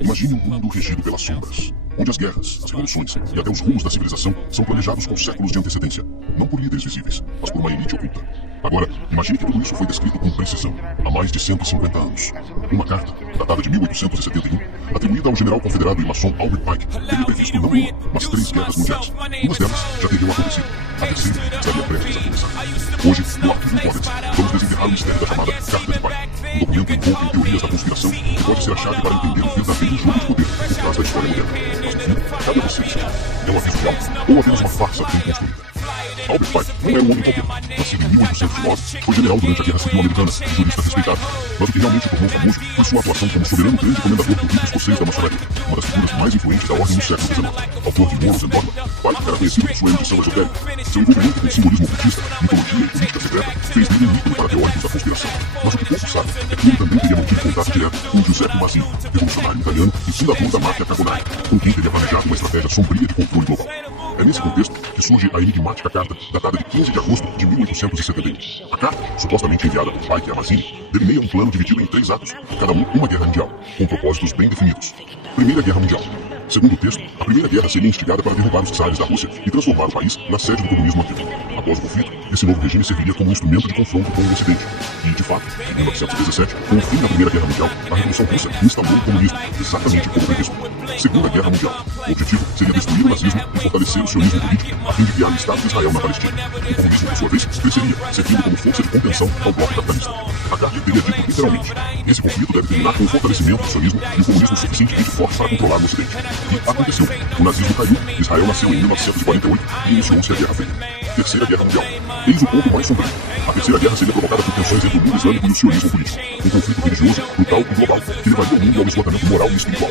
Imagine um mundo regido pelas sombras, onde as guerras, as revoluções e até os rumos da civilização são planejados com séculos de antecedência, não por líderes visíveis, mas por uma elite oculta. Agora, imagine que tudo isso foi descrito com precisão, há mais de 150 anos. Uma carta, datada de 1871, atribuída ao general confederado e maçom Albert Pike, teria previsto não uma, mas 3 guerras mundiais. Uma delas já teria acontecido. A terceira estaria prestes a começar. Hoje, no Arquivo Codex, vamos desenterrar o mistério da chamada Carta de Pike, um documento envolto em teorias da conspiração que pode ser a chave para entender o verdadeiro jogo de poder por trás da história moderna. Mas, no fim, cabe a você decidir. É um aviso de algo ou apenas uma farsa bem construída? Albert Pike não era um homem qualquer. Nascido em 1809, foi general durante a Guerra Civil Americana e jurista respeitado. Mas o que realmente o tornou famoso foi sua atuação como soberano grande comendador do grupo escocês da maçonaria, uma das figuras mais influentes da ordem no século XIX. Autor de Morals and Dogma, Pike era conhecido por sua erudição esotérica. Seu envolvimento com simbolismo ocultista, mitologia e política secreta fez dele um ícone para teóricos da conspiração. Mas o que pouco sabe é que ele também teria mantido contato direto com Giuseppe Mazzini, revolucionário italiano e fundador da máfia carbonara, com quem teria planejado uma estratégia sombria de controle global. É nesse contexto que surge a enigmática carta datada de 15 de agosto de 1871. A carta, supostamente enviada por Pike a Mazzini, delineia um plano dividido em 3 atos, cada um uma guerra mundial, com propósitos bem definidos. Primeira Guerra Mundial. Segundo o texto, a Primeira Guerra seria instigada para derrubar os czares da Rússia e transformar o país na sede do comunismo ativo. Após o conflito, esse novo regime serviria como um instrumento de confronto com o Ocidente. E, de fato, em 1917, com o fim da Primeira Guerra Mundial, a Revolução Russa instaurou o comunismo, exatamente como previsto. Segunda Guerra Mundial. O objetivo seria destruir o nazismo e fortalecer o sionismo político a fim de criar o Estado de Israel na Palestina. O comunismo, por sua vez, cresceria, servindo como força de contenção ao bloco capitalista. A carta teria dito literalmente: esse conflito deve terminar com o fortalecimento do sionismo e o comunismo suficientemente forte para controlar o Ocidente. E aconteceu. O nazismo caiu, Israel nasceu em 1948 e iniciou-se a Guerra Fria. Terceira Guerra Mundial. Eis o ponto mais sombrio. A Terceira Guerra seria provocada por tensões entre o mundo islâmico e o sionismo político. Um conflito religioso, brutal e global, que levaria o mundo ao esgotamento moral e espiritual.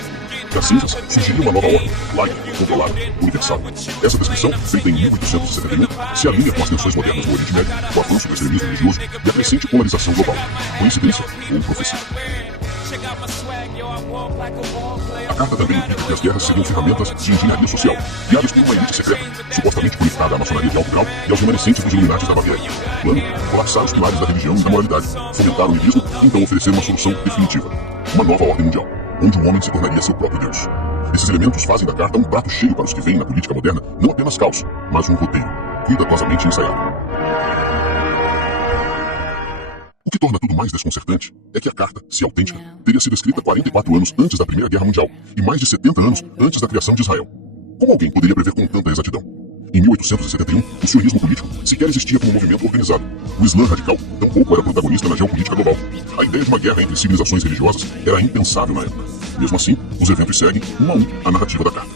Das cinzas surgiria uma nova ordem, laica, controlada, universal. Essa descrição, feita em 1871, se alinha com as tensões modernas do Oriente Médio, o avanço do extremismo religioso e a crescente polarização global. Coincidência ou profecia? A carta também implica que as guerras seriam ferramentas de engenharia social, guiadas por uma elite secreta, supostamente conectada à maçonaria de alto grau e aos remanescentes dos Illuminati da Baviera. Plano: colapsar os pilares da religião e da moralidade, fomentar o niilismo e então oferecer uma solução definitiva. Uma nova ordem mundial, onde o homem se tornaria seu próprio Deus. Esses elementos fazem da carta um prato cheio para os que veem na política moderna não apenas caos, mas um roteiro, cuidadosamente ensaiado. O que torna tudo mais desconcertante é que a carta, se autêntica, teria sido escrita 44 anos antes da Primeira Guerra Mundial e mais de 70 anos antes da criação de Israel. Como alguém poderia prever com tanta exatidão? Em 1871, o sionismo político sequer existia como movimento organizado. O Islã radical tampouco era protagonista na geopolítica global. A ideia de uma guerra entre civilizações religiosas era impensável na época. Mesmo assim, os eventos seguem, um a um, a narrativa da carta.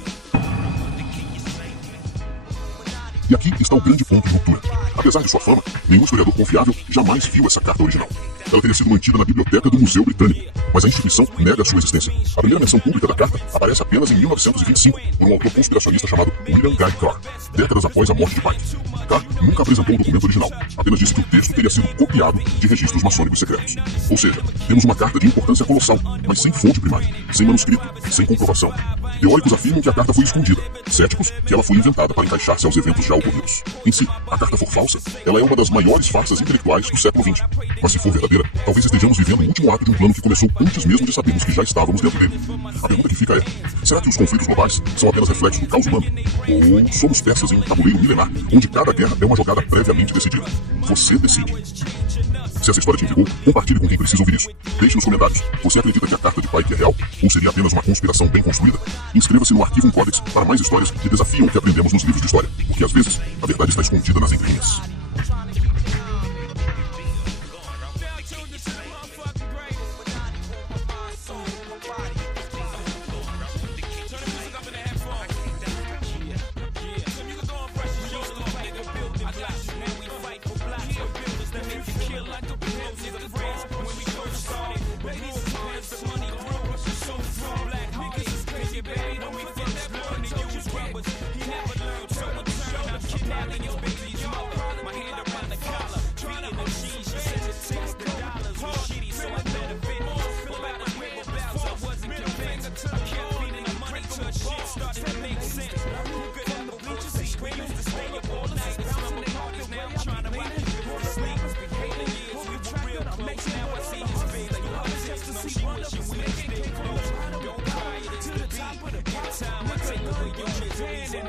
E aqui está o grande ponto de ruptura. Apesar de sua fama, nenhum historiador confiável jamais viu essa carta original. Ela teria sido mantida na biblioteca do Museu Britânico, mas a instituição nega a sua existência. A primeira menção pública da carta aparece apenas em 1925, por um autor conspiracionista chamado William Guy Carr, décadas após a morte de Pike. Carr nunca apresentou o documento original, apenas disse que o texto teria sido copiado de registros maçônicos secretos. Ou seja, temos uma carta de importância colossal, mas sem fonte primária, sem manuscrito, sem comprovação. Teóricos afirmam que a carta foi escondida, céticos que ela foi inventada para encaixar-se aos eventos já ocorridos. Em si, a carta for falsa, ela é uma das maiores farsas intelectuais do século XX. Mas se for verdadeira, talvez estejamos vivendo o último ato de um plano que começou antes mesmo de sabermos que já estávamos dentro dele. A pergunta que fica é: será que os conflitos globais são apenas reflexos do caos humano? Ou somos peças em um tabuleiro milenar, onde cada guerra é uma jogada previamente decidida? Você decide. Se essa história te intrigou, compartilhe com quem precisa ouvir isso. Deixe nos comentários: você acredita que a carta de Pike é real? Ou seria apenas uma conspiração bem construída? Inscreva-se no Arquivo Codex para mais histórias que desafiam o que aprendemos nos livros de história. Porque às vezes, a verdade está escondida nas entrelinhas.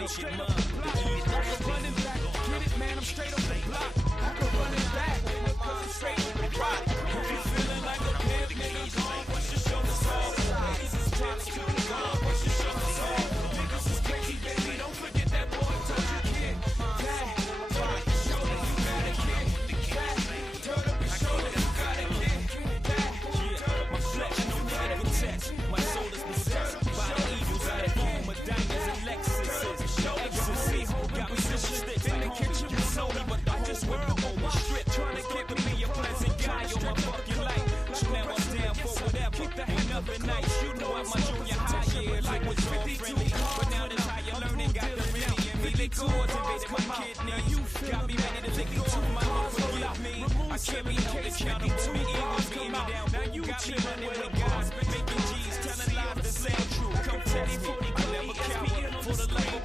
make it mine. I go running back, get it, man, I'm straight off the block. I go running back, cause I'm straight off the rock. If you feeling like a pimp, nigga, gone, push your shoulders off. Ladies is trying to gone, push your shoulders off. Niggas is crazy, baby, don't forget that boy told you kid. Back, turn up your shoulders, you got a kid. Back, turn up your shoulders, you got a kid. Back, turn up my flesh, no matter the test. My soul is possessed by the evils out of home, of diamonds and Lexuses. Ecstasy, got me switching sticks in the kitchen with Sony, but I just whip the whole strip, trying to get to be a pleasant guy on my fucking life. Now I'm down for whatever, ain't nothing nice. You know I'm my junior high years, like was all friendly, but now this higher learning got the really in me. They cords invaded my kidneys, got me ready to take it to my heart. Forgive me, I can't be held accountable. Me evils beating me down, now you got me running with guys, making G's, telling lies that sound true. Come test me, I never count for the level.